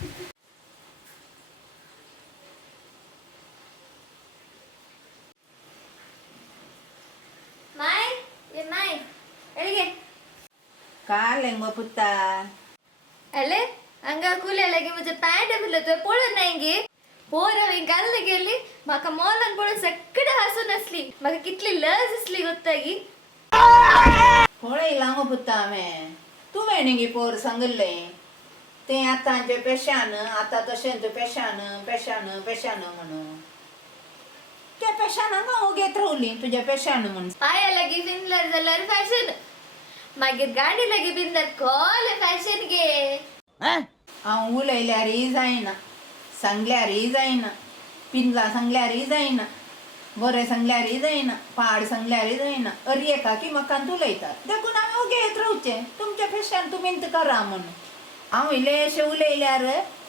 Mai, ye Mai, elige. कालेंगो पुत्ता अले अंगा कुले लगे मुझे पैंट फिरलं तर पोळं नाही गे पोरं घालले गेली माका मॉलन पोळं सगळं हसून असली माका कितली लज असली गोत्तागी होळे लांगो पुत्ता आम्ही तू वेणीगी पोर सांगले ते आतांचे पेशान आता तशेंच पेशान पेशान पेशान म्हणून त्या पेशानांगा हो घेत रावली तुझ्या पेशान म्हणून पाया लगी बिंदलर जाल्यार फॅशन मागीर गाडी लगी बिंदलर कॉल फॅशन गे हांव उलयल्यारय जायना सांगल्यारय जायना पिंजला सांगल्यारय जायना बरें सांगल्यारय जायना पाड सांगल्यारय जायना अरे एका की म्हाका उलयतात देखून हांव ओगे येत रावचें तुमच्या पेशान तुमी इंत करा म्हणून हांव इल्लेशें उलयल्यार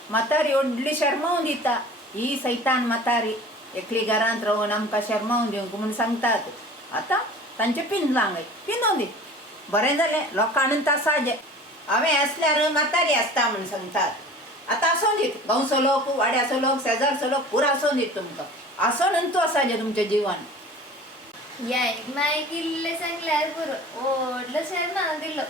म्हातारी व्हडली शर्मावन दिता ही सैतान म्हातारी एकली घरांत रावून आमकां शर्मावन दिवंक म्हूण सांगतात आतां तांचे पिंजलांगय पिंजोवन दी बरें जालें लोकांक तासाजे हांवें आसल्यार म्हातारी आसता म्हूण सांगतात आतां आसोवन दीत गांवचो लोक वाड्याचो लोक शेजारचो लोक पुरो आसोवन दीत तुमकां आसोन तूं आसाजे तुमचें जिवन याय माय किल्ले सांगल्यार पुरो व्हडलो शर्मा दिलो